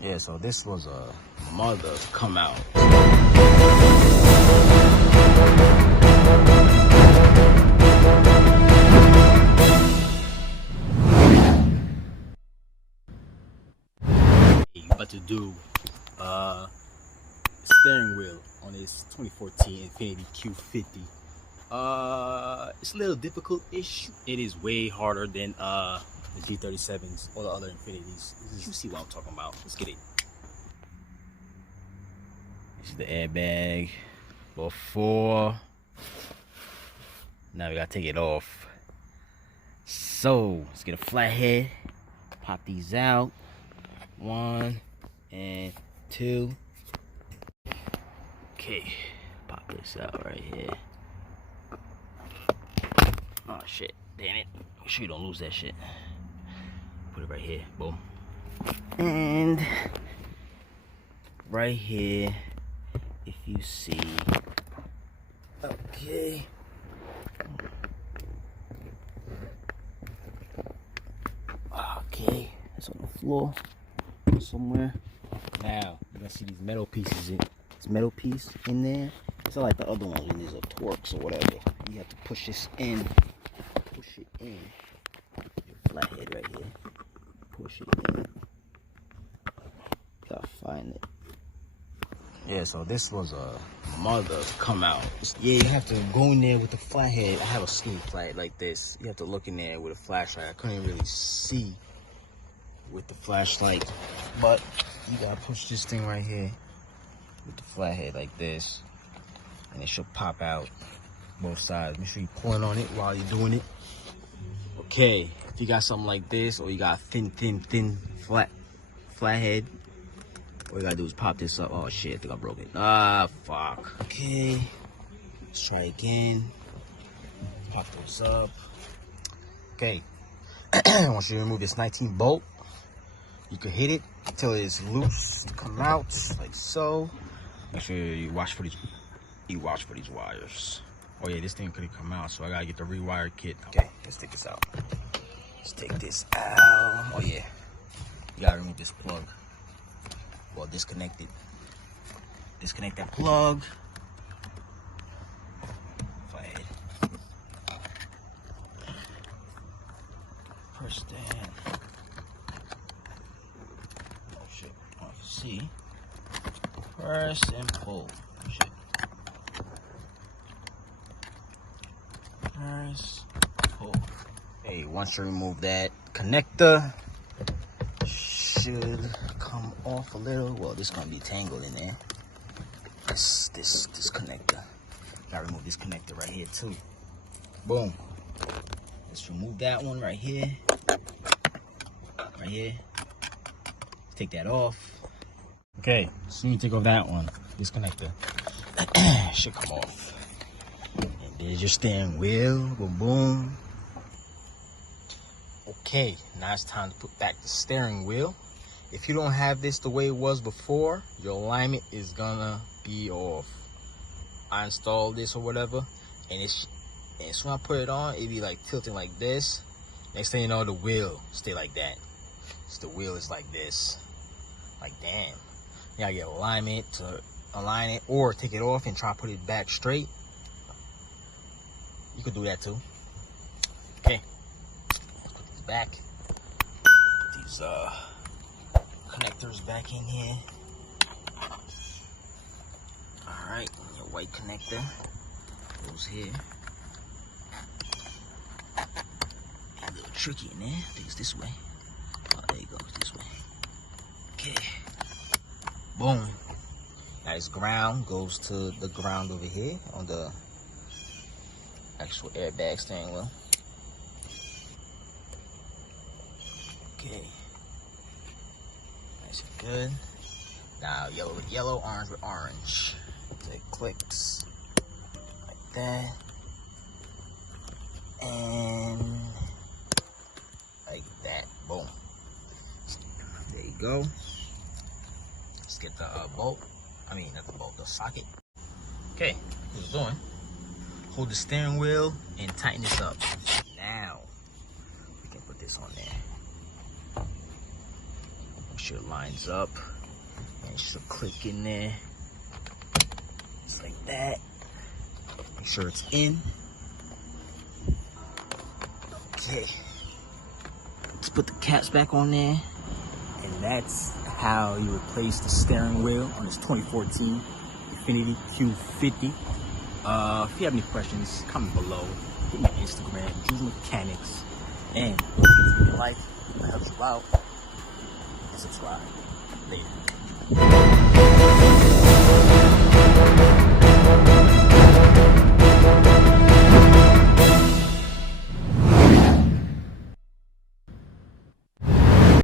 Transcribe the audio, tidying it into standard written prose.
Yeah, so this was a mother come out. You about to do steering wheel on this 2014 Infiniti Q50. It's a little difficult-ish. It is way harder than the G37s or the other Infinitis. You see what I'm talking about. Let's get it. This is the airbag before. Now we gotta take it off. So let's get a flathead. Pop these out. 1 and 2. Okay, pop this out right here. Oh shit, damn it. Make sure you don't lose that shit. Put it right here, boom. And right here, if you see, okay. Okay, it's on the floor somewhere. Now, you're gonna see these metal pieces in this metal piece in there. It's not like the other ones when there's a Torx or whatever. You have to push this in. Push it in. Flathead right here. Push it in. Gotta find it. Yeah, so this was a mother come out. Yeah, you have to go in there with the flathead. I have a skinny flathead like this. You have to look in there with a flashlight. I couldn't really see with the flashlight, but you gotta push this thing right here with the flathead like this, and it should pop out both sides. Make sure you're pulling on it while you're doing it. Okay, if you got something like this, or you got a thin flathead, all you gotta do is pop this up. Oh shit, I think I broke it. Ah, fuck. Okay, let's try again. Pop those up. Okay, once you remove this 19 bolt, you can hit it until it's loose to come out, like so. Make sure you watch for these wires. Oh yeah, this thing couldn't come out, so I gotta get the rewire kit. Okay, let's take this out. Let's take this out. Oh yeah, you gotta remove this plug. Well, disconnect it. Disconnect that plug. Flathead. Press that. Oh shit. Oh, see. Press and pull. Oh, shit. Press, pull. Hey, once you remove that connector, should come off a little. Well, this is gonna be tangled in there. This connector. Gotta remove this connector right here too. Boom. Let's remove that one right here. Right here. Take that off. Okay, so you take off that one. This connector should come off. And there's your steering wheel. Boom, boom. Okay, now it's time to put back the steering wheel. If you don't have this the way it was before, your alignment is gonna be off. I installed this or whatever, and as soon as I put it on, it be like tilting like this. Next thing you know, the wheel stay like that. So the wheel is like this. Like damn. You gotta get alignment to align it, or take it off and try to put it back straight. You could do that too. Okay. Let's put these back. Put these connectors back in here. Alright, your white connector goes here. A little tricky in there. I think it's this way. Oh, there you go, it's this way. Okay. Boom. Now this ground goes to the ground over here on the actual airbag steering wheel. Okay. Nice and good. Now yellow with yellow, orange with orange. So it clicks like that. And like that. Boom. There you go. Let's get the bolt. I mean, not the bolt, the socket. Okay, what it's doing. Hold the steering wheel and tighten this up. Now, we can put this on there. Make sure it lines up. And just click in there. Just like that. Make sure it's in. Okay. Let's put the caps back on there. And that's how you replace the steering wheel on this 2014 Infiniti Q50. If you have any questions, comment below. Hit my Instagram, Juice Mechanics. And don't forget to give me a like if it helps you out. And subscribe. Later.